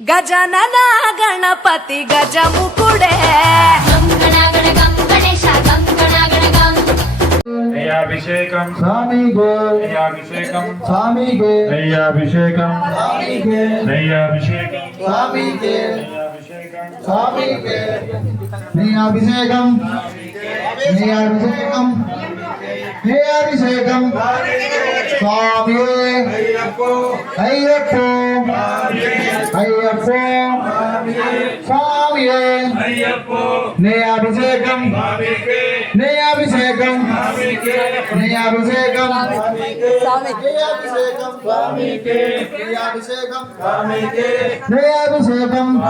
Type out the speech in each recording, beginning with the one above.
గజనన గణపతి గజముకుడే గంగణాగణ గం గణేశ గంగణాగణ గం నెయ్యాభిషేకం స్వామికే నెయ్యాభిషేకం స్వామికే నెయ్యాభిషేకం స్వామికే నెయ్యాభిషేకం స్వామికే నెయ్యాభిషేకం స్వామికే నీ అభిషేకం నీ అభిషేకం నీ అభిషేకం சுவாமி. ஐயப்போ. ஐயப்போ. ஐயப்போ. சுவாமியே. ஐயப்போ. நே அபிஷேகம். நே அபிஷேகம். நே அபிஷேகம். நே அபிஷேகம். நே அபிஷேகம். நே அபிஷேகம்.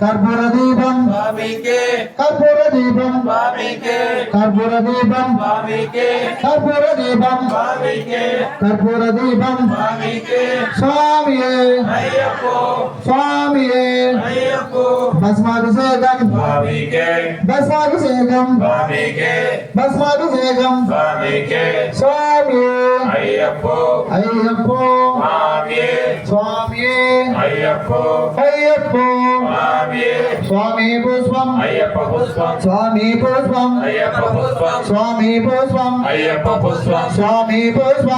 கற்பூர தீபம். கற்பூர தீபம். கற்பூர தீபம். கற்பூர தீபம். கற்பூர தீபம் சுவாமியே சுவாமியே பஸ்மாபிஷேகம் பஸ்மாபிஷேகம் பஸ்மாபிஷேகம் சுவாமியே ஐயப்போ ஐயப்போ சுவாமியே ஐயப்போ ஐயப்போ சுவாமி புஷ்பம் ஐயப்ப புஷ்பம் சுவாமி புஷ்பம் ஐயப்ப புஷ்பம் சுவாமி புஷ்பம் ஐயப்ப புஷ்பம் சுவாமி புஷ்பம்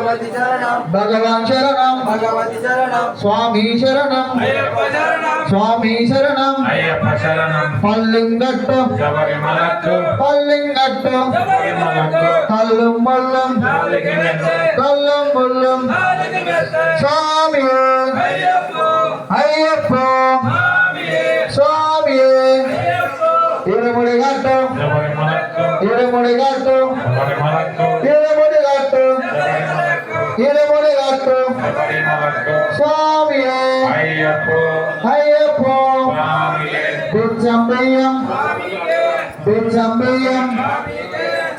భగవతి శరణం భగవాన్ శరణం భగవాన్ శరణం స్వామి శరణం అయ్యప్ప శరణం స్వామి శరణం అయ్యప్ప శరణం పల్లింగట్టు శబరిమలకు పల్లింగట్టు శబరిమలకు కల్లు ముల్లం నాలుగు మెట్లు కల్లు ముల్లం స్వామి అయ్యప్ప స్వామి ఇరుముడి గట్టు శబరిమలకు ఇరుముడి గట్టు శబరిమలకు ఇరుముడి గట్టు இருமுறை காட்டும் சுவாமியே ஐயப்போ பிச்சம்பையம் பிச்சம்பையம்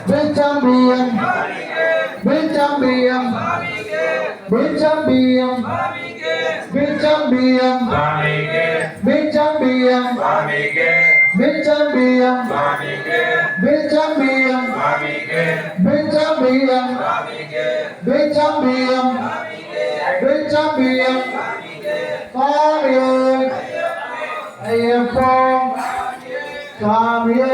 பிச்சம்பியம் பிச்சம்பியம் பிச்சம்பியம் பிச்சம்பியம் பிச்சம்பியம் பிச்சம்பியம் பிச்சம்பியம் பிச்சம்பியம் பிச்சம்பியம் பிச்சம்பியம் காரியம் ஐயப்போ காமியே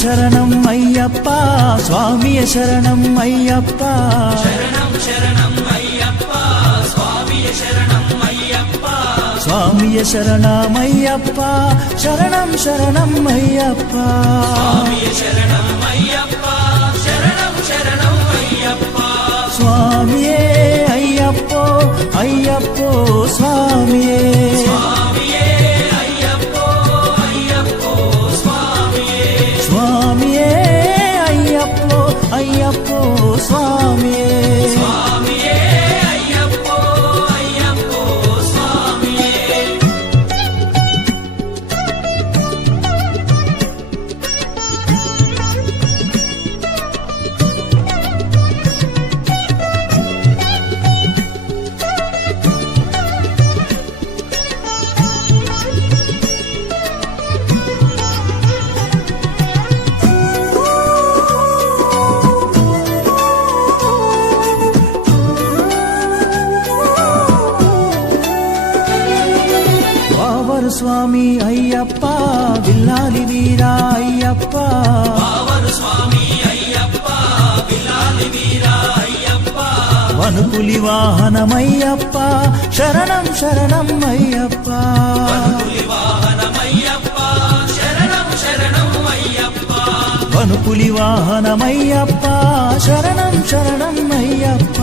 சரணம் ஐயப்பா சுவாமிய சரணம் ஐயப்பா. சரணம் சரணம் ஐயப்பா சுவாமிய சரணம் ஐயப்பா சுவாமிய சரணம் ஐயப்பா சரணம் சுவாமிய சரணம் ஐயப்பா. சரணம் சரணம் ஐயப்பா சுவாமியே ஐயப்போ ஐயப்போ சுவாமியே சுவாமியே. ಅಯ್ಯಪ್ಪೋ ಸ್ವಾಮಿ పులి వాహనమయ్యప్ప. శరణం శరణం అయ్యప్ప. వనుపులి వాహనమయ్యప్ప. శరణం శరణం అయ్యప్ప.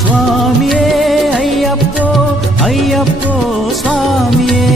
స్వామియే అయ్యప్పో అయ్యప్పో స్వామియే.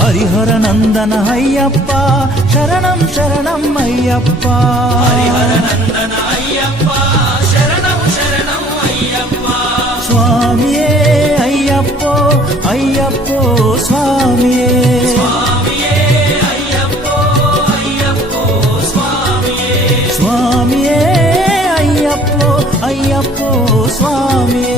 హరిహర నందన అయ్యప్ప. శరణం శరణం అయ్యప్ప. స్వామియే అయ్యప్పో అయ్యప్పో స్వామియే. స్వామియే అయ్యప్పో అయ్యప్పో స్వామియే.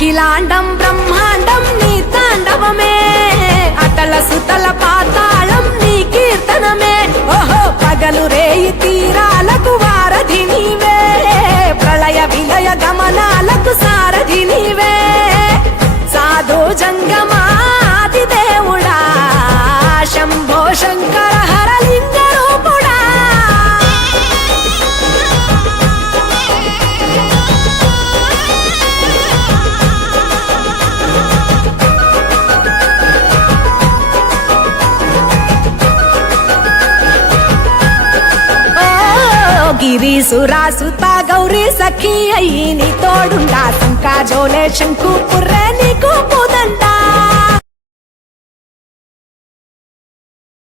అఖిలాండం బ్రహ్మాండం నీ తాండవమే. అతల సుతల పాతాళం నీ కీర్తనమే. ఓహో పగలు రేయి తీరాలకు వారధి నీవే. ప్రళయ విలయ గమనాలకు సారధి నీవే. సాధు జంగమాది దేవుడా శంభో శంకర గిరీసురాసుతా గౌరీ సఖీ అయ్యి నీ తోడుండా సంకా జోలే శంకు కుర్రని